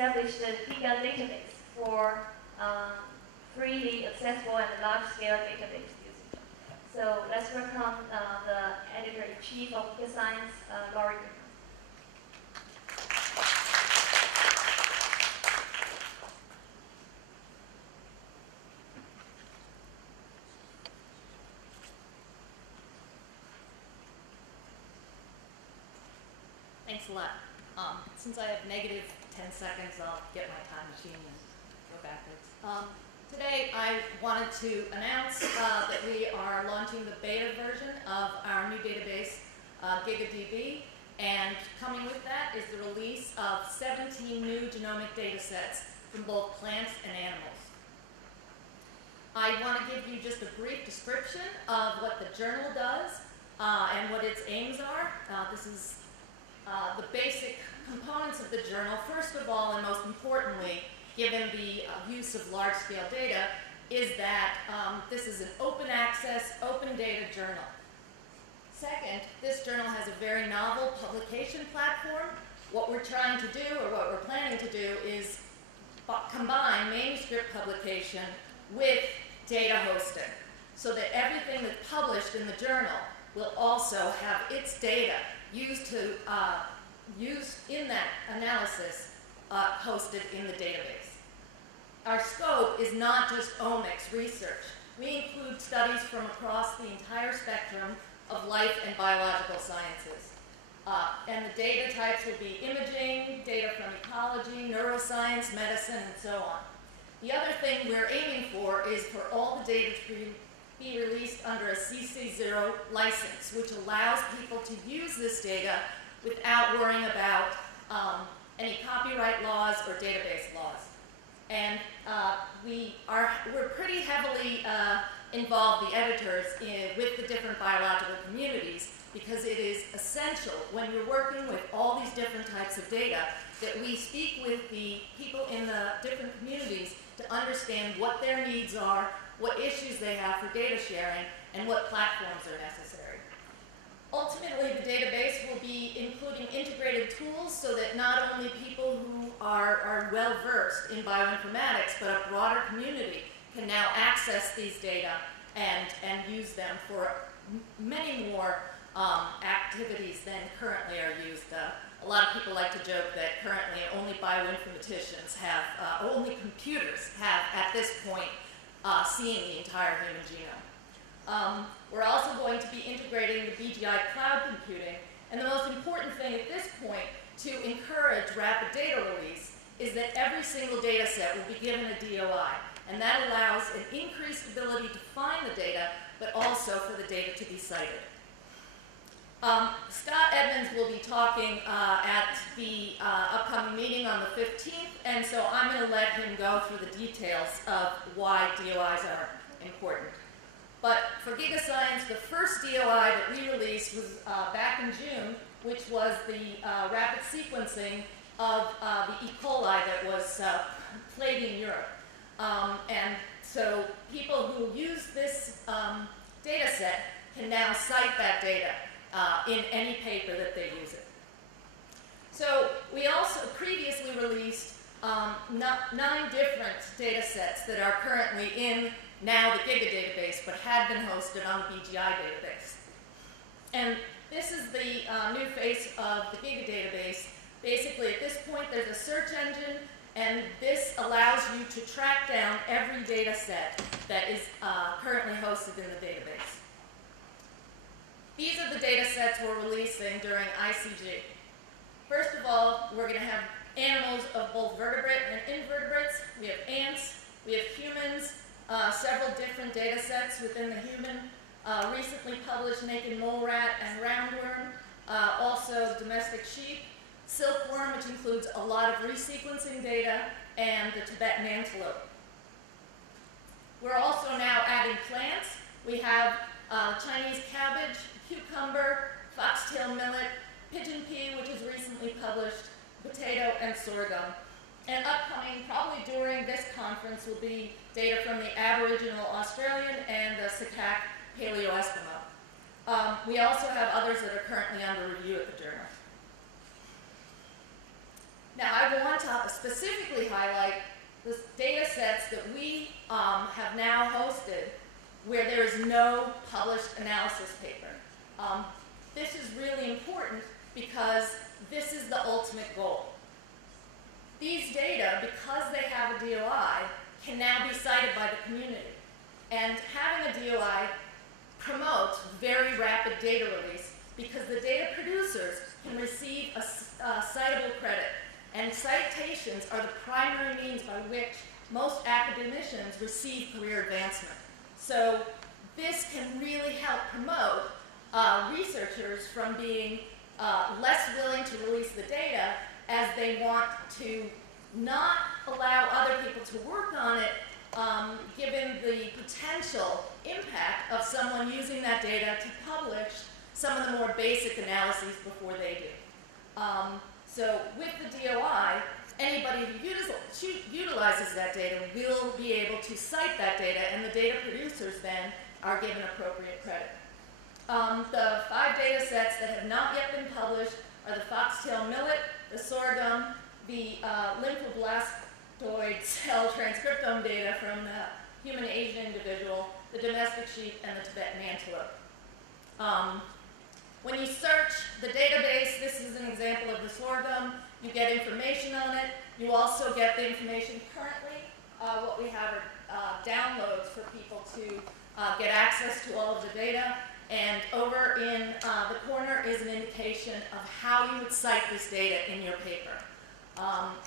established the Giga database for freely accessible and large-scale database usage. So let's welcome the editor-in-chief of GigaScience, Laurie Goodman. Thanks a lot. Since I have negative 10 seconds, I'll get my time machine and go backwards. Today, I wanted to announce that we are launching the beta version of our new database, GigaDB, and coming with that is the release of 17 new genomic datasets from both plants and animals. I want to give you just a brief description of what the journal does and what its aims are. This is the basic components of the journal. First of all, and most importantly, given the use of large-scale data, is that this is an open access, open data journal. Second, this journal has a very novel publication platform. What we're trying to do, or what we're planning to do, is combine manuscript publication with data hosting, so that everything that's published in the journal will also have its data used in that analysis hosted in the database. Our scope is not just omics research. We include studies from across the entire spectrum of life and biological sciences. And the data types will be imaging, data from ecology, neuroscience, medicine, and so on. The other thing we're aiming for is for all the data to be released under a CC0 license, which allows people to use this data without worrying about any copyright laws or database laws. And we're pretty heavily involved, the editors, with the different biological communities, because it is essential when you're working with all these different types of data that we speak with the people in the different communities to understand what their needs are, what issues they have for data sharing, and what platforms are necessary. Ultimately, the database will be including integrated tools so that not only people who are well-versed in bioinformatics, but a broader community can now access these data and use them for many more activities than currently are used. A lot of people like to joke that currently only bioinformaticians have, only computers have at this point seeing the entire human genome. We're also going to be integrating the BGI cloud computing, and the most important thing at this point to encourage rapid data release is that every single data set will be given a DOI, and that allows an increased ability to find the data, but also for the data to be cited. Scott Edmonds will be talking at the upcoming meeting on the 15th, and so I'm going to let him go through the details of why DOIs are important. But for GigaScience, the first DOI that we released was back in June, which was the rapid sequencing of the E. coli that was plaguing Europe. And so people who use this data set can now cite that data in any paper that they use it. So we also previously released 9 different data sets that are currently in now the Giga database, but had been hosted on the BGI database. And this is the new face of the Giga database. Basically, at this point, there's a search engine, and this allows you to track down every data set that is currently hosted in the database. These are the data sets we're releasing during ICG. First of all, we're going to have animals of both vertebrate and invertebrates. We have ants, we have humans, several different data sets within the human, recently published naked mole rat and roundworm, also domestic sheep, silkworm, which includes a lot of resequencing data, and the Tibetan antelope. We're also now adding plants. We have Chinese cabbage, cucumber, foxtail millet, pigeon pea, which is recently published, potato, and sorghum. And upcoming, probably during this conference, will be data from the Aboriginal Australian and the Sakak Paleo-Eskimo. We also have others that are currently under review at the journal. Now, I want to specifically highlight the data sets that we have now hosted where there is no published analysis paper. This is really important because this is the ultimate goal. These data, because they have a DOI, can now be cited by the community. And having a DOI promotes very rapid data release because the data producers can receive a citable credit. And citations are the primary means by which most academicians receive career advancement. So this can really help promote researchers from being less willing to release the data as they want to not allow other people to work on it, given the potential impact of someone using that data to publish some of the more basic analyses before they do. So with the DOI, anybody who utilizes that data will be able to cite that data, and the data producers then are given appropriate credit. The 5 data sets that have not yet been published are the foxtail millet, the sorghum, the lymphoblastoid cell transcriptome data from the human Asian individual, the domestic sheep, and the Tibetan antelope. When you search the database, this is an example of the sorghum. You get information on it. You also get the information currently. What we have are downloads for people to get access to all of the data. And over in the corner is an indication of how you would cite this data in your paper.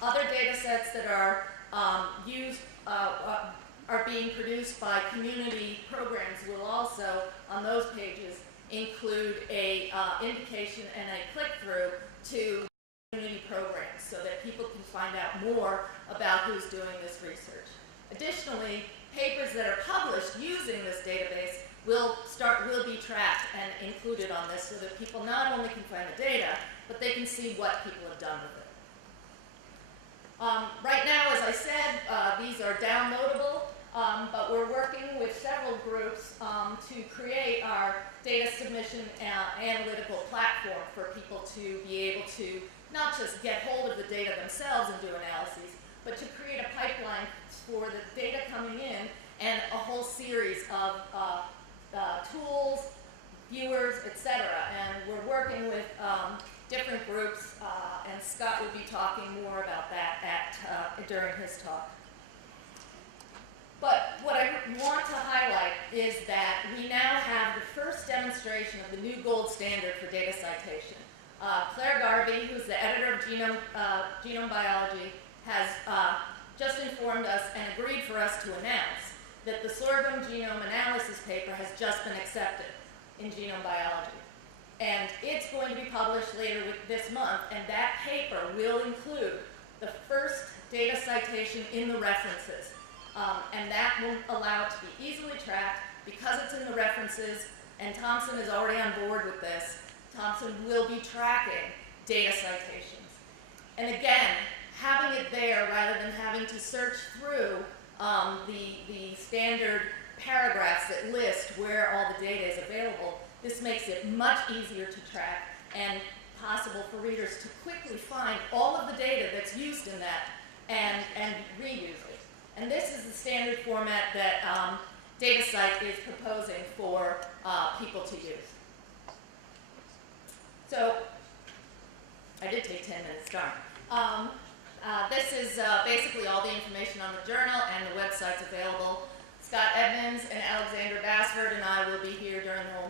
Other data sets that are used are being produced by community programs will also, on those pages, include a indication and a click-through to community programs so that people can find out more about who's doing this research. Additionally, papers that are published using this database will be tracked and included on this so that people not only can find the data, but they can see what people have done with it. Right now, as I said, these are downloadable, but we're working with several groups to create our data submission analytical platform for people to be able to not just get hold of the data themselves and do analyses, but to create a pipeline for the data coming in and a whole series of tools, viewers, etc. And we're working with different groups, and Scott will be talking more about that during his talk. But what I want to highlight is that we now have the first demonstration of the new gold standard for data citation. Claire Garvey, who's the editor of Genome Biology, has just informed us and agreed for us to announce that the sorghum genome analysis paper has just been accepted in Genome Biology. And it's going to be published later this month, and that paper will include the first data citation in the references. And that will allow it to be easily tracked because it's in the references, and Thompson is already on board with this. Thompson will be tracking data citations. And again, having it there rather than having to search through the standard paragraphs that list where all the data is available, this makes it much easier to track and possible for readers to quickly find all of the data that's used in that and reuse it. And this is the standard format that DataCite is proposing for people to use. So, I did take 10 minutes, darn. This is basically all the information on the journal, and the website's available. Scott Edmonds and Alexander Bassford and I will be here during the